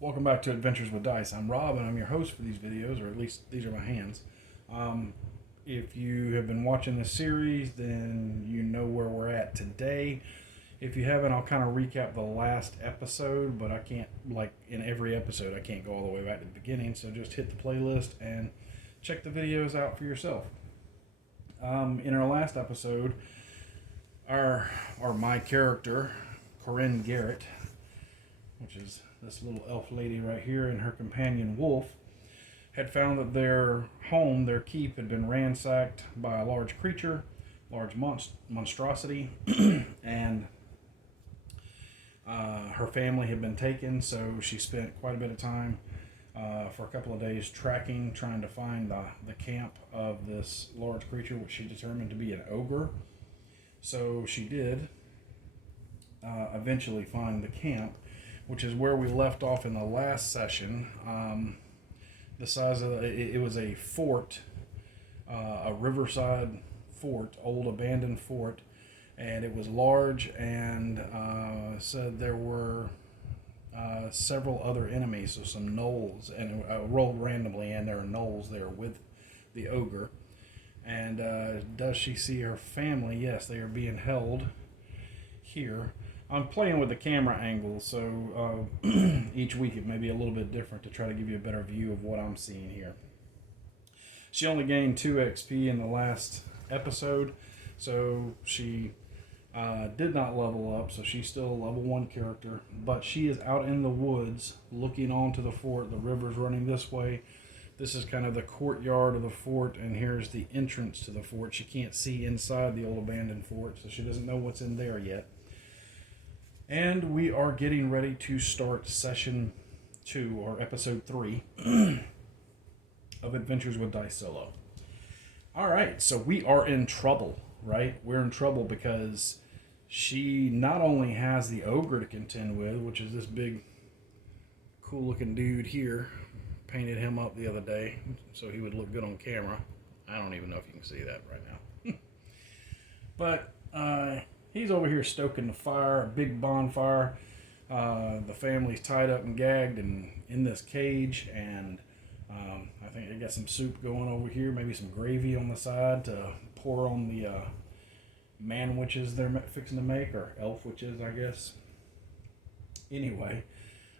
Welcome back to Adventures with Dice. I'm Rob and I'm your host for these videos, or at least these are my hands. If you have been watching this series, then you know where we're at today. If you haven't, I'll kind of recap the last episode, but I can't, like in every episode, I can't go all the way back to the beginning, so just hit the playlist and check the videos out for yourself. In our last episode, my character, Corinne Garrett, which is this little elf lady right here, and her companion Wolf, had found that their home, their keep, had been ransacked by a large creature, large monstrosity, and her family had been taken, so she spent quite a bit of time for a couple of days tracking, trying to find the camp of this large creature, which she determined to be an ogre. So she did eventually find the camp, which is where we left off in the last session. The size of it was a fort, a riverside fort, old abandoned fort, and it was large, and said there were several other enemies, so some gnolls, and rolled randomly, and there are gnolls there with the ogre. And does she see her family? Yes, they are being held here. I'm playing with the camera angle, so each week it may be a little bit different to try to give you a better view of what I'm seeing here. She only gained 2 XP in the last episode, so she did not level up, so she's still a level 1 character, but she is out in the woods looking onto the fort. The river's running this way. This is kind of the courtyard of the fort, and here's the entrance to the fort. She can't see inside the old abandoned fort, so she doesn't know what's in there yet. And we are getting ready to start session 2, or episode 3, of Adventures with Dice Solo. Alright, so we are in trouble, right? We're in trouble because she not only has the ogre to contend with, which is this big, cool looking dude here. Painted him up the other day so he would look good on camera. I don't even know if you can see that right now. But, he's over here stoking the fire, a big bonfire. The family's tied up and gagged and in this cage, and I think they got some soup going over here, maybe some gravy on the side to pour on the man witches they're fixing to make, or elf witches, I guess. Anyway,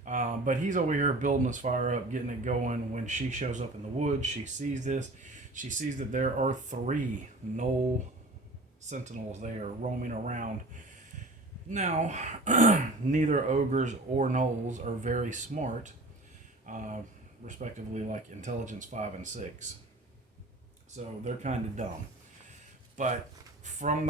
but he's over here building this fire up, getting it going. When she shows up in the woods, she sees this. She sees that there are 3 gnoll sentinels. They are roaming around. Now, neither ogres or gnolls are very smart, respectively, like intelligence 5 and 6. So they're kind of dumb. But we're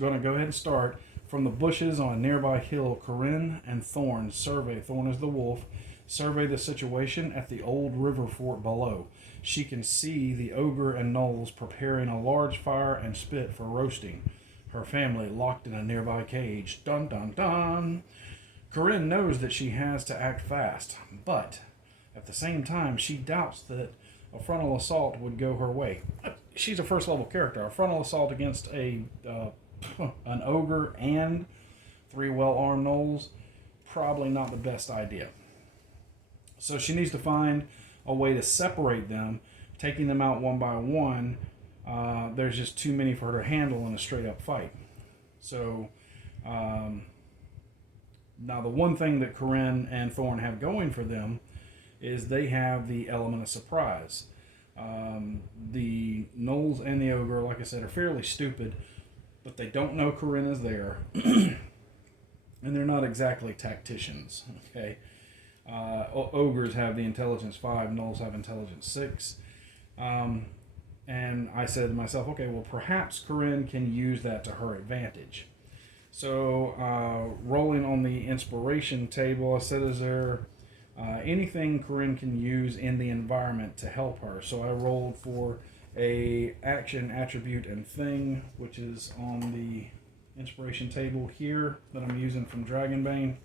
going to go ahead and start. From the bushes on a nearby hill, Corinne and Thorn is the wolf, survey the situation at the old river fort below. She can see the ogre and gnolls preparing a large fire and spit for roasting. Her family locked in a nearby cage. Dun dun dun! Corinne knows that she has to act fast, but at the same time she doubts that a frontal assault would go her way. She's a first level character. A frontal assault against an ogre and 3 well-armed gnolls, probably not the best idea. So she needs to find a way to separate them, taking them out one by one. There's just too many for her to handle in a straight-up fight. So now the one thing that Corinne and Thorn have going for them is they have the element of surprise. The gnolls and the ogre, like I said, are fairly stupid, but they don't know Corinne is there, and they're not exactly tacticians, okay? Ogres have the intelligence 5, gnolls have intelligence 6, and I said to myself, okay, well, perhaps Corinne can use that to her advantage. So, rolling on the inspiration table, I said, is there anything Corinne can use in the environment to help her? So I rolled for a action, attribute, and thing, which is on the inspiration table here that I'm using from Dragonbane.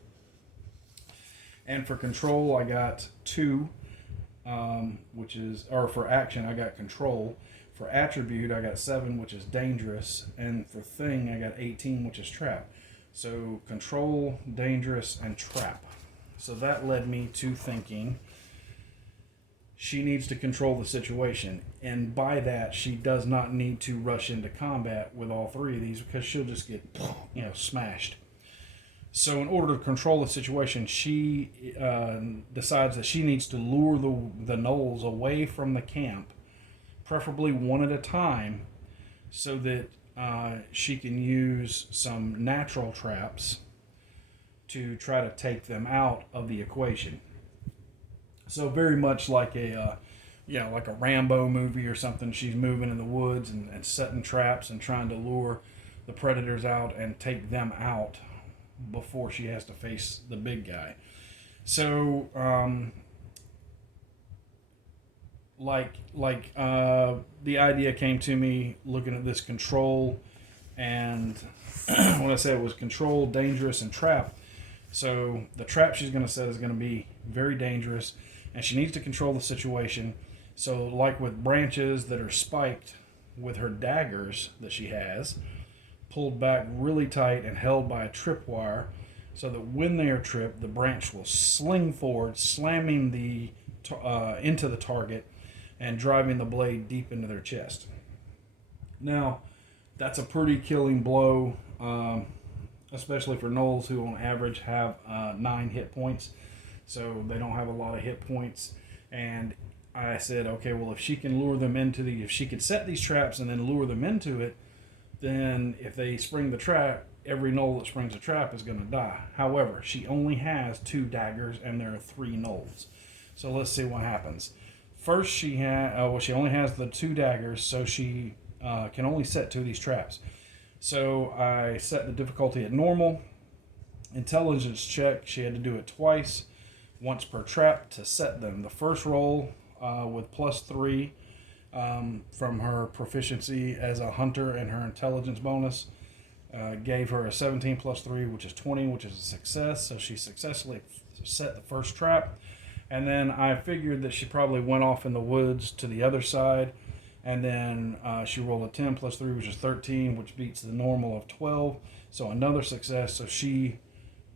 And for control, I got 2, for action, I got control. For attribute, I got 7, which is dangerous. And for thing, I got 18, which is trap. So control, dangerous, and trap. So that led me to thinking she needs to control the situation. And by that, she does not need to rush into combat with all three of these because she'll just get, smashed. So in order to control the situation, she decides that she needs to lure the gnolls away from the camp, preferably one at a time, so that she can use some natural traps to try to take them out of the equation. So very much like like a Rambo movie or something. She's moving in the woods and setting traps and trying to lure the predators out and take them out before she has to face the big guy. So, the idea came to me looking at this control, and what I said was control, dangerous, and trap. So the trap she's going to set is going to be very dangerous, and she needs to control the situation. So like with branches that are spiked with her daggers that she has, pulled back really tight and held by a tripwire, so that when they are tripped, the branch will sling forward, slamming into the target and driving the blade deep into their chest. Now, that's a pretty killing blow, especially for gnolls who on average have 9 hit points, so they don't have a lot of hit points. And I said, okay, well, if she can lure them if she could set these traps and then lure them into it, then if they spring the trap, every gnoll that springs a trap is going to die. However, she only has 2 daggers and there are 3 gnolls. So let's see what happens. First, she only has the 2 daggers, so she can only set 2 of these traps. So I set the difficulty at normal. Intelligence check, she had to do it twice, once per trap to set them. The first roll with +3 from her proficiency as a hunter and her intelligence bonus gave her a 17 + 3, which is 20, which is a success. So she successfully set the first trap. And then I figured that she probably went off in the woods to the other side. And then she rolled a 10 + 3, which is 13, which beats the normal of 12. So another success. So she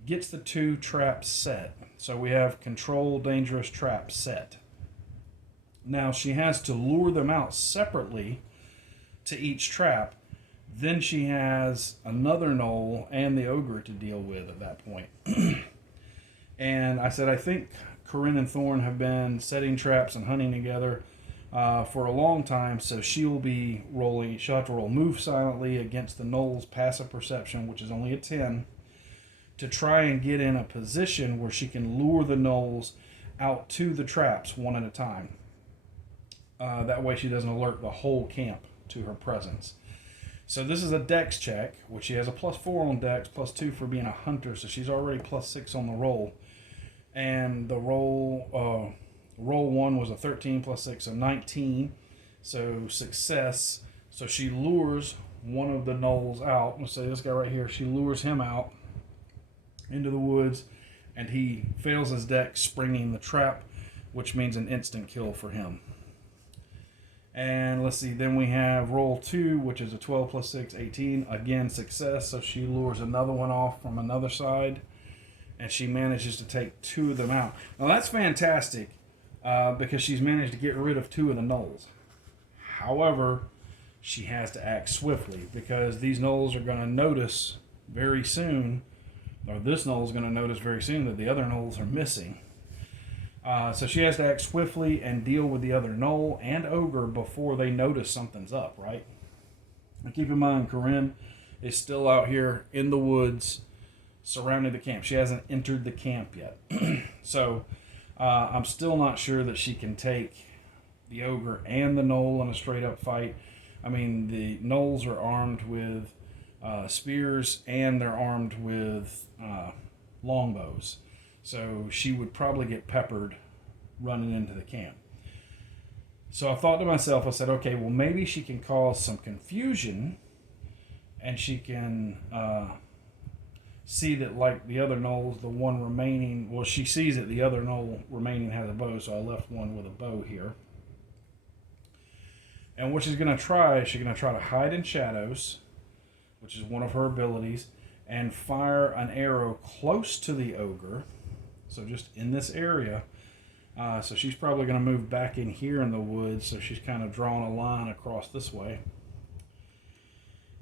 gets the 2 traps set. So we have control, dangerous, trap set. Now she has to lure them out separately to each trap. Then she has another gnoll and the ogre to deal with at that point. And I said, I think Corinne and Thorn have been setting traps and hunting together for a long time, so she'll have to roll move silently against the gnoll's passive perception, which is only a 10, to try and get in a position where she can lure the gnolls out to the traps one at a time. That way she doesn't alert the whole camp to her presence. So this is a dex check, which she has a +4 on dex, +2 for being a hunter, so she's already +6 on the roll. And the roll 1 was a 13 +6, so 19. So success. So she lures one of the gnolls out. Let's say this guy right here. She lures him out into the woods, and he fails his dex, springing the trap, which means an instant kill for him. And let's see, then we have roll 2, which is a 12 +6, 18. Again, success. So she lures another one off from another side, and she manages to take 2 of them out. Now that's fantastic because she's managed to get rid of 2 of the gnolls. However, she has to act swiftly because these gnolls are going to notice very soon, or this gnoll is going to notice very soon that the other gnolls are missing. So she has to act swiftly and deal with the other gnoll and ogre before they notice something's up, right? And keep in mind, Corinne is still out here in the woods surrounding the camp. She hasn't entered the camp yet. So I'm still not sure that she can take the ogre and the gnoll in a straight-up fight. I mean, the gnolls are armed with spears and they're armed with longbows. So she would probably get peppered running into the camp. So I thought to myself, I said, okay, well, maybe she can cause some confusion and she can see that, like the other gnolls, the one remaining, well, she sees that the other gnoll remaining has a bow, so I left one with a bow here. And what she's going to try to hide in shadows, which is one of her abilities, and fire an arrow close to the ogre. So just in this area. So she's probably going to move back in here in the woods. So she's kind of drawing a line across this way.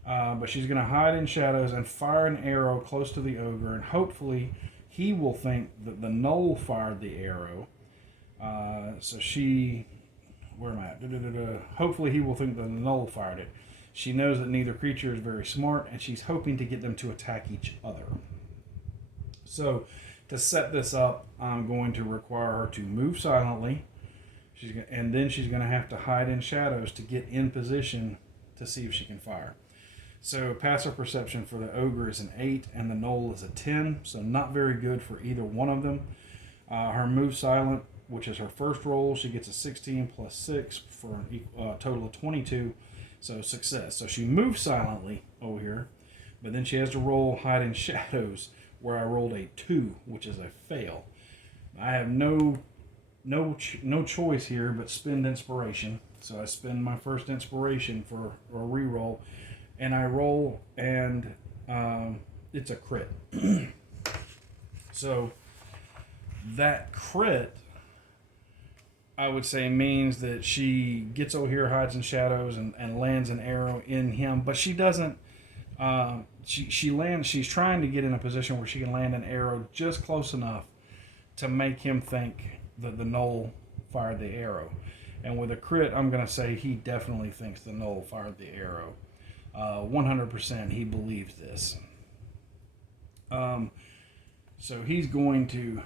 But she's going to hide in shadows and fire an arrow close to the ogre. And hopefully he will think that the gnoll fired the arrow. So she... Where am I at? Hopefully he will think that the gnoll fired it. She knows that neither creature is very smart, and she's hoping to get them to attack each other. So, to set this up, I'm going to require her to move silently, and then she's going to have to hide in shadows to get in position to see if she can fire. So, passive perception for the ogre is an 8, and the gnoll is a 10, so not very good for either one of them. Her move silent, which is her first roll, she gets a 16 plus 6 for a total of 22. So success. So she moves silently over here, but then she has to roll hide in shadows, where I rolled a 2, which is a fail. I have no choice here but spend inspiration. So I spend my first inspiration for a reroll, and I roll, and it's a crit. So that crit, I would say, means that she gets over here, hides in shadows, and lands an arrow in him. But she doesn't. She lands. She's trying to get in a position where she can land an arrow just close enough to make him think that the gnoll fired the arrow. And with a crit, I'm going to say he definitely thinks the gnoll fired the arrow. 100% he believes this. So he's going to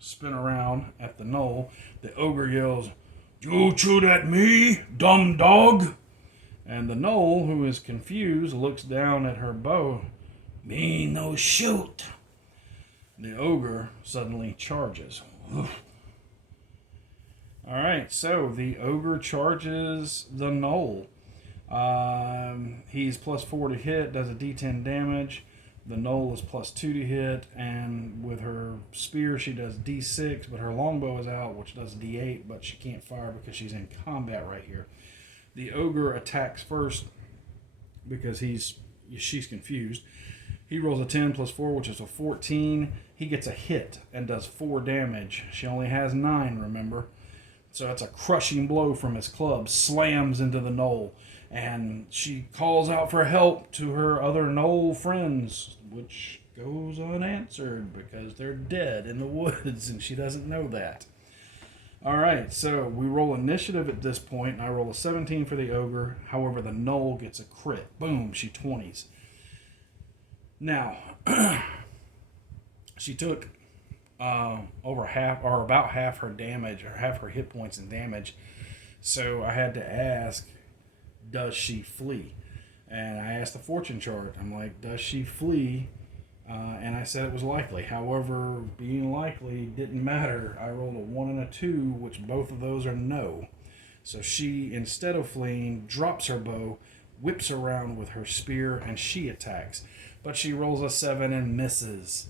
spin around at the gnoll. The ogre yells, "You shoot at me, dumb dog!" And the gnoll, who is confused, looks down at her bow. "Me no shoot." The ogre suddenly charges. Alright, so the ogre charges the gnoll. He's plus 4 to hit, does a d10 damage. The gnoll is plus 2 to hit, and with her spear she does d6, but her longbow is out, which does d8, but she can't fire because she's in combat right here. The ogre attacks first because she's confused. He rolls a 10 plus 4, which is a 14. He gets a hit and does 4 damage. She only has 9, remember? So that's a crushing blow from his club, slams into the gnoll. And she calls out for help to her other gnoll friends, which goes unanswered because they're dead in the woods, and she doesn't know that. Alright, so we roll initiative at this point, and I roll a 17 for the ogre. However, the gnoll gets a crit. Boom, she 20s. Now, she took over half, or about half her damage, or half her hit points in damage. So I had to ask, does she flee? And I asked the fortune chart. I'm like, does she flee? And I said it was likely. However, being likely didn't matter. I rolled a 1 and a 2, which both of those are no. So she, instead of fleeing, drops her bow, whips around with her spear, and she attacks. But she rolls a 7 and misses.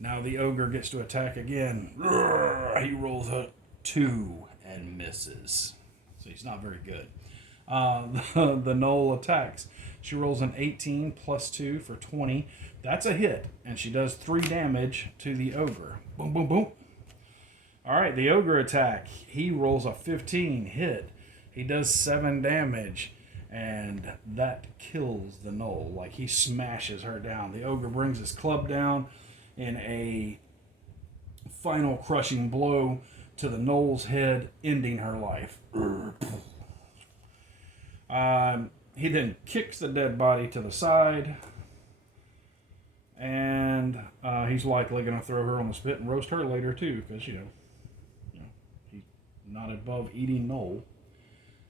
Now the ogre gets to attack again. He rolls a 2 and misses. So he's not very good. The gnoll attacks. She rolls an 18 plus 2 for 20. That's a hit, and she does 3 damage to the ogre. Boom, boom, boom. Alright, the ogre attack. He rolls a 15 hit. He does 7 damage, and that kills the gnoll. Like, he smashes her down. The ogre brings his club down in a final crushing blow to the gnoll's head, ending her life. He then kicks the dead body to the side, and he's likely going to throw her on the spit and roast her later too, because you know he's not above eating gnoll.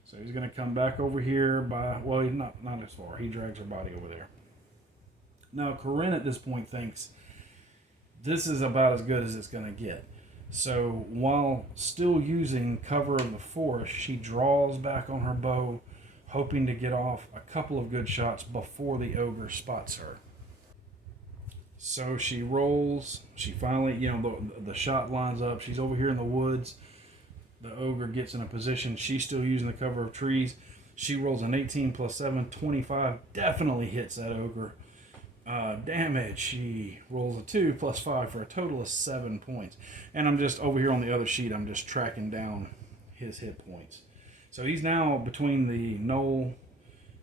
So he's going to come back over here he's not as far. He drags her body over there. Now Corinne at this point thinks this is about as good as it's going to get. So while still using cover of the forest, she draws back on her bow, hoping to get off a couple of good shots before the ogre spots her. So she rolls. She finally, the shot lines up. She's over here in the woods. The ogre gets in a position. She's still using the cover of trees. She rolls an 18 plus 7, 25. Definitely hits that ogre. Damage, she rolls a 2 plus 5 for a total of 7 points. And I'm just over here on the other sheet, I'm just tracking down his hit points. So he's now between the Noel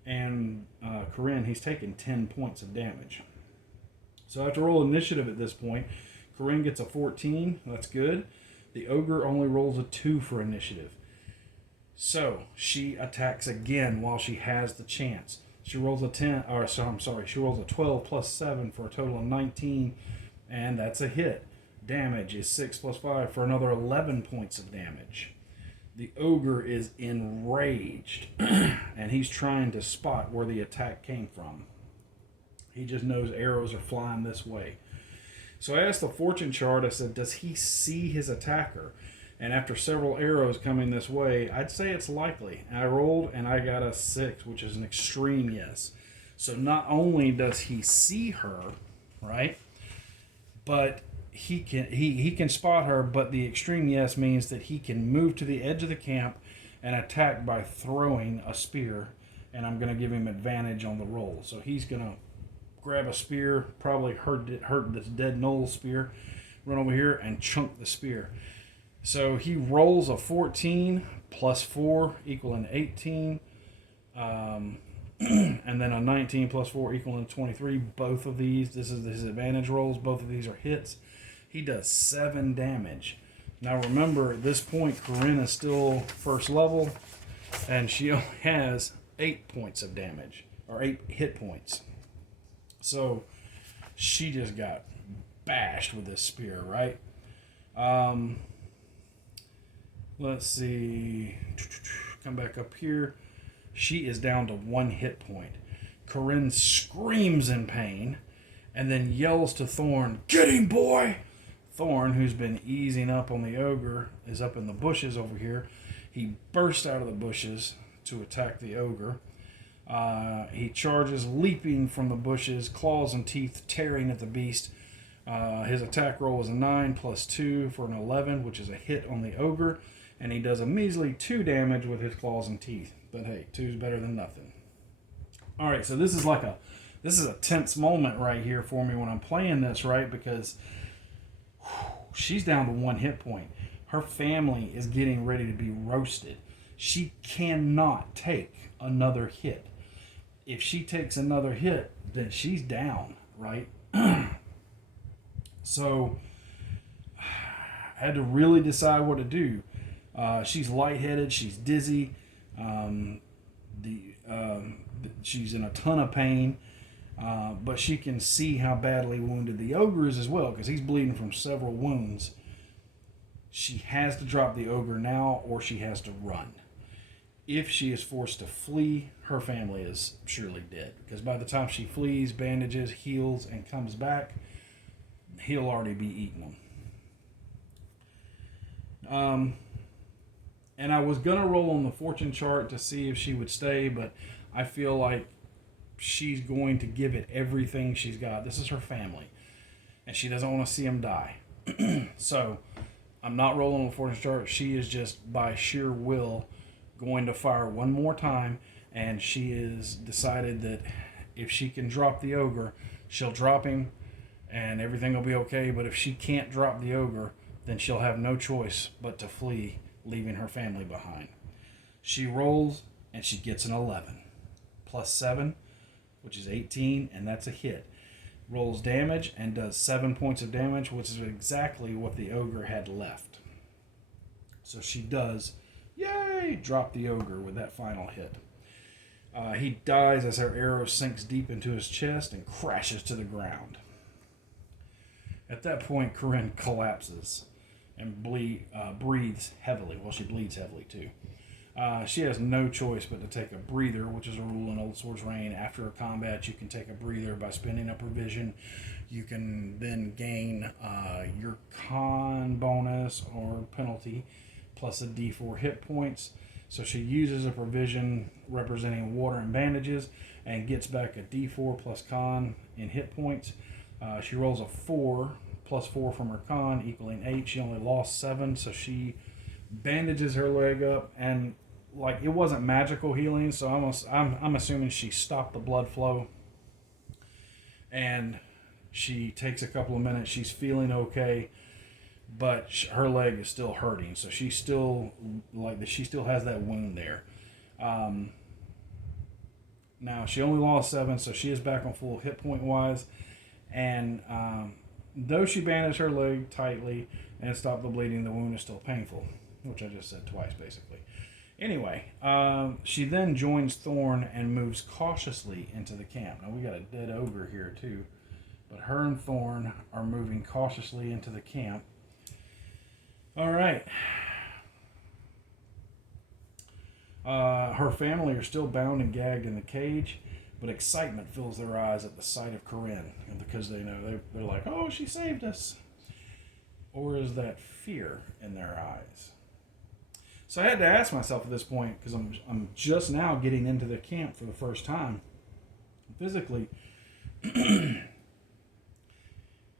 and Corinne, he's taking 10 points of damage. So I have to roll initiative at this point. Corinne gets a 14, that's good. The ogre only rolls a 2 for initiative. So she attacks again while she has the chance. She rolls a 10, or so I'm sorry, she rolls a 12 plus 7 for a total of 19, and that's a hit. Damage is 6 plus 5 for another 11 points of damage. The ogre is enraged, and he's trying to spot where the attack came from. He just knows arrows are flying this way. So I asked the fortune chart, I said, does he see his attacker? And after several arrows coming this way, I'd say it's likely. And I rolled and I got a 6, which is an extreme yes. So not only does he see her, right, but he can spot her, but the extreme yes means that he can move to the edge of the camp and attack by throwing a spear, and I'm going to give him advantage on the roll. So he's going to grab a spear, probably hurt this dead Noel's spear, run over here and chunk the spear. So he rolls a 14 plus 4 equaling 18, and then a 19 plus 4 equaling 23. Both of these, this is his advantage rolls, both of these are hits. He does 7 damage. Now remember, at this point, Corinne is still first level, and she only has 8 points of damage, or 8 hit points. So she just got bashed with this spear, right? Let's see. Come back up here. She is down to 1 hit point. Corinne screams in pain and then yells to Thorn, "Get him, boy!" Thorn, who's been easing up on the ogre, is up in the bushes over here. He bursts out of the bushes to attack the ogre. He charges, leaping from the bushes, claws and teeth tearing at the beast. His attack roll is a 9 plus 2 for an 11, which is a hit on the ogre. And he does a measly 2 damage with his claws and teeth. But hey, 2 is better than nothing. All right, so this is a tense moment right here for me when I'm playing this, right? Because she's down to 1 hit point. Her family is getting ready to be roasted. She cannot take another hit. If she takes another hit, then she's down, right? So I had to really decide what to do. She's lightheaded. She's dizzy. She's in a ton of pain. But she can see how badly wounded the ogre is as well, because he's bleeding from several wounds. She has to drop the ogre now, or she has to run. If she is forced to flee, her family is surely dead, because by the time she flees, bandages, heals, and comes back, he'll already be eating them. And I was going to roll on the fortune chart to see if she would stay, but I feel like she's going to give it everything she's got. This is her family, and she doesn't want to see them die. So I'm not rolling on the fortune chart. She is just, by sheer will, going to fire one more time, and she has decided that if she can drop the ogre, she'll drop him, and everything will be okay. But if she can't drop the ogre, then she'll have no choice but to flee, leaving her family behind. She rolls, and she gets an 11. Plus 7, which is 18, and that's a hit. Rolls damage and does 7 points of damage, which is exactly what the ogre had left. So she does, yay, drop the ogre with that final hit. He dies as her arrow sinks deep into his chest and crashes to the ground. At that point, Corinne collapses and breathes heavily. Well, she bleeds heavily too. She has no choice but to take a breather, which is a rule in Old Swords Reign. After a combat, you can take a breather by spending a provision. You can then gain your con bonus or penalty plus a d4 hit points. So she uses a provision representing water and bandages and gets back a d4 plus con in hit points. She rolls a 4 plus 4 from her con, equaling 8. She only lost 7, so she bandages her leg up, and like, it wasn't magical healing, so I'm assuming she stopped the blood flow. And she takes a couple of minutes. She's feeling okay, but her leg is still hurting. So she's still she still has that wound there. Now she only lost 7, so she is back on full hit point wise. And though she bandaged her leg tightly and stopped the bleeding, the wound is still painful, which I just said twice basically. Anyway, she then joins Thorn and moves cautiously into the camp. Now we got a dead ogre here too, but her and Thorn are moving cautiously into the camp. All right. Her family are still bound and gagged in the cage, but excitement fills their eyes at the sight of Corinne, because they know they're like, "Oh, she saved us." Or is that fear in their eyes? So I had to ask myself at this point, because I'm just now getting into the camp for the first time, physically,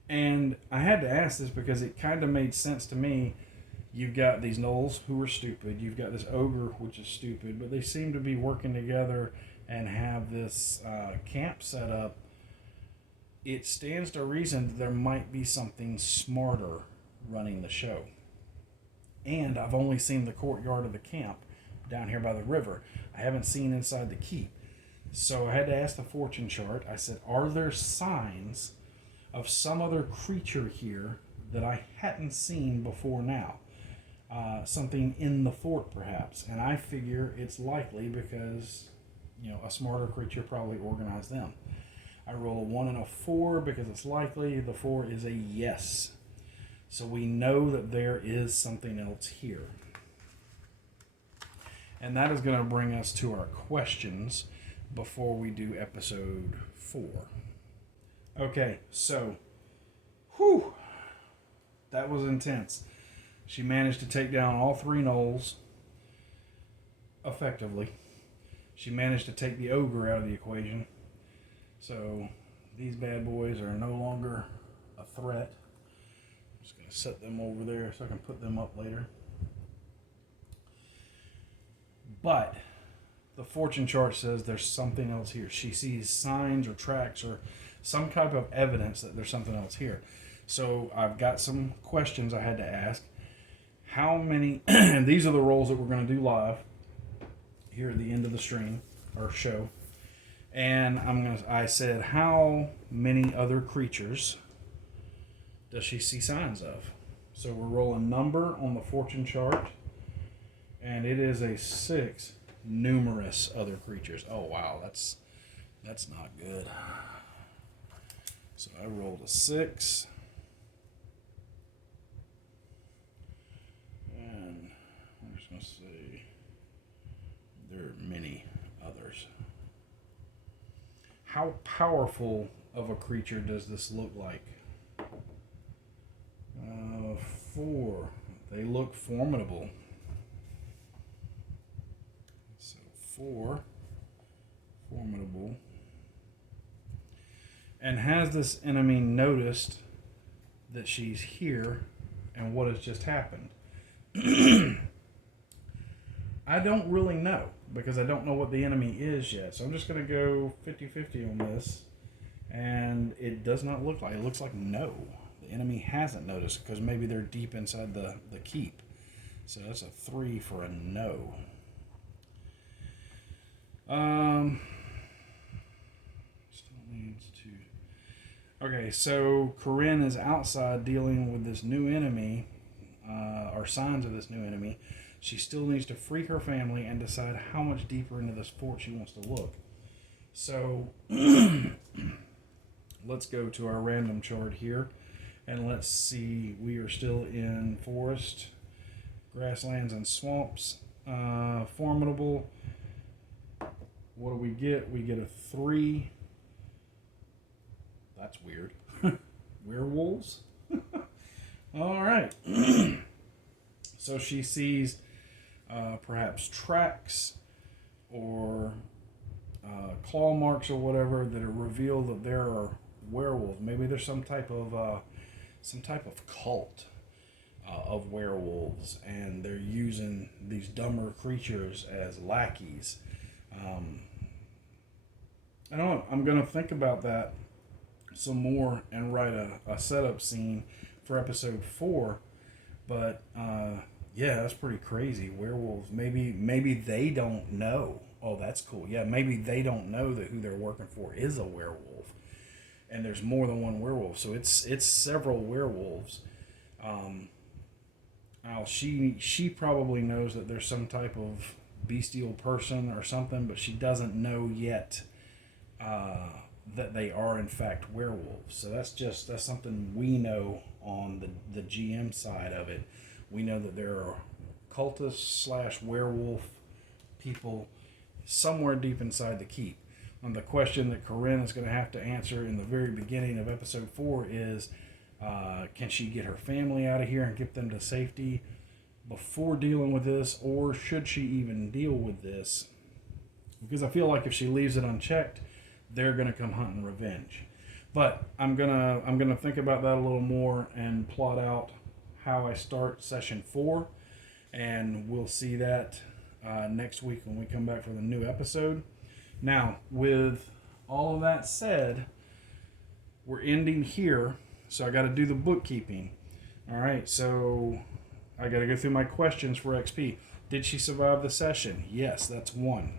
and I had to ask this because it kind of made sense to me. You've got these gnolls who are stupid. You've got this ogre, which is stupid, but they seem to be working together and have this camp set up. It stands to reason that there might be something smarter running the show. And I've only seen the courtyard of the camp down here by the river. I haven't seen inside the keep. So I had to ask the fortune chart. I said, are there signs of some other creature here that I hadn't seen before now? Something in the fort, perhaps. And I figure it's likely because, a smarter creature probably organized them. I roll a 1 and a 4 because it's likely. The 4 is a yes. So we know that there is something else here. And that is going to bring us to our questions before we do episode 4. Okay, so, that was intense. She managed to take down all 3 gnolls effectively. She managed to take the ogre out of the equation. So these bad boys are no longer a threat. I'm just going to set them over there so I can put them up later. But the fortune chart says there's something else here. She sees signs or tracks or some type of evidence that there's something else here. So I've got some questions I had to ask. How many, and these are the rolls that we're going to do live here at the end of the stream or show. And I said, how many other creatures does she see signs of? So we're rolling number on the fortune chart, and it is a 6. Numerous other creatures. Oh wow, that's not good. So I rolled a 6. And I'm just going to say there are many others. How powerful of a creature does this look like? 4. They look formidable. So 4. Formidable. And has this enemy noticed that she's here and what has just happened? I don't really know because I don't know what the enemy is yet. So I'm just going to go 50-50 on this. And it does not look like, it looks like no. The enemy hasn't noticed because maybe they're deep inside the keep. So that's a 3 for a no. Still needs to... Okay, so Corinne is outside dealing with this new enemy, or signs of this new enemy. She still needs to free her family and decide how much deeper into this fort she wants to look. So, let's go to our random chart here, and let's see. We are still in forest, grasslands, and swamps. Formidable. What do we get? We get a 3. That's weird. Werewolves? All right. So she sees perhaps tracks or claw marks or whatever that reveal that there are werewolves. Maybe there's some type of cult of werewolves, and they're using these dumber creatures as lackeys. I don't know. I'm going to think about that some more and write a setup scene for episode 4. But yeah, that's pretty crazy. Werewolves. Maybe they don't know. Oh, that's cool. Yeah, maybe they don't know that who they're working for is a werewolf, and there's more than one werewolf. So it's several werewolves. Now she probably knows that there's some type of bestial person or something, but she doesn't know yet that they are in fact werewolves. So that's something we know on the GM side of it. We know that there are cultists / werewolf people somewhere deep inside the keep. And the question that Corinne is going to have to answer in the very beginning of episode 4 is, can she get her family out of here and get them to safety before dealing with this, or should she even deal with this? Because I feel like if she leaves it unchecked, they're going to come hunting revenge. But I'm gonna think about that a little more and plot out how I start session 4, and we'll see that next week when we come back for the new episode. Now, with all of that said, we're ending here, so I got to do the bookkeeping. All right, so I got to go through my questions for XP. Did she survive the session? Yes, that's 1.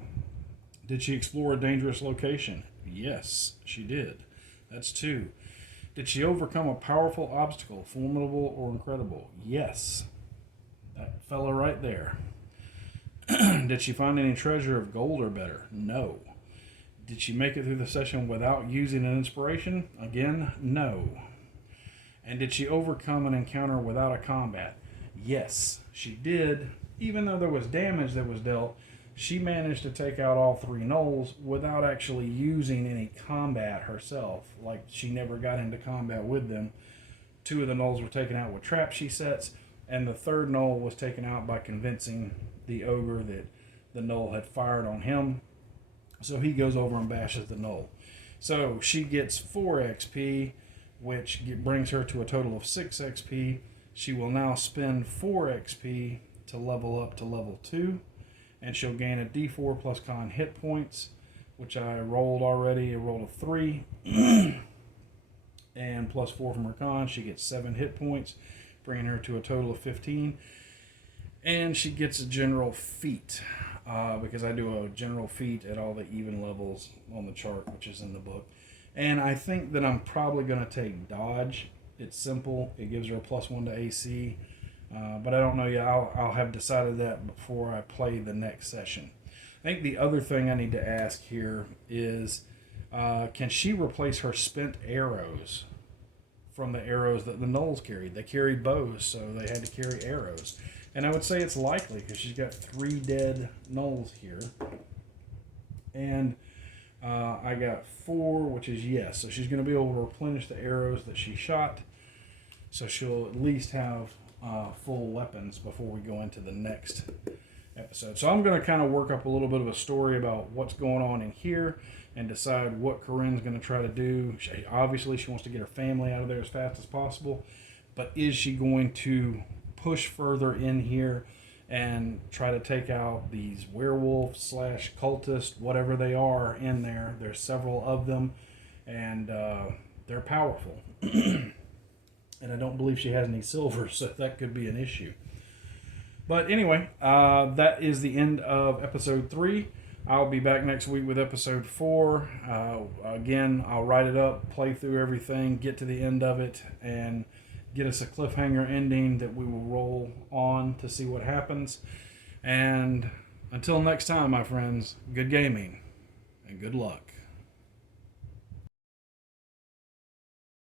Did she explore a dangerous location? Yes, she did. That's 2. Did she overcome a powerful obstacle, formidable or incredible? Yes. That fella right there. Did she find any treasure of gold or better? No. Did she make it through the session without using an inspiration? Again, no. And did she overcome an encounter without a combat? Yes, she did. Even though there was damage that was dealt, she managed to take out all 3 gnolls without actually using any combat herself. Like, she never got into combat with them. 2 of the gnolls were taken out with traps she sets, and the 3rd gnoll was taken out by convincing the ogre that the gnoll had fired on him. So he goes over and bashes the gnoll. So she gets 4 XP, which brings her to a total of 6 XP. She will now spend 4 XP to level up to level 2, and she'll gain a D4 plus con hit points, which I rolled already. I rolled a 3, and plus 4 from her con. She gets 7 hit points, bringing her to a total of 15. And she gets a general feat, because I do a general feat at all the even levels on the chart, which is in the book. And I think that I'm probably going to take dodge. It's simple. It gives her a +1 to AC. But I don't know yet. I'll have decided that before I play the next session. I think the other thing I need to ask here is, can she replace her spent arrows from the arrows that the gnolls carried? They carried bows, so they had to carry arrows. And I would say it's likely, because she's got 3 dead gnolls here. And I got 4, which is yes. So she's going to be able to replenish the arrows that she shot. So she'll at least have full weapons before we go into the next episode. So I'm going to kind of work up a little bit of a story about what's going on in here and decide what Corinne's going to try to do. Obviously, she wants to get her family out of there as fast as possible. But is she going to push further in here and try to take out these werewolves / cultists, whatever they are in there? There's several of them, and they're powerful. And I don't believe she has any silver, so that could be an issue. But anyway, that is the end of episode 3. I'll be back next week with episode 4. Again, I'll write it up, play through everything, get to the end of it, and get us a cliffhanger ending that we will roll on to see what happens. And until next time, my friends, good gaming and good luck.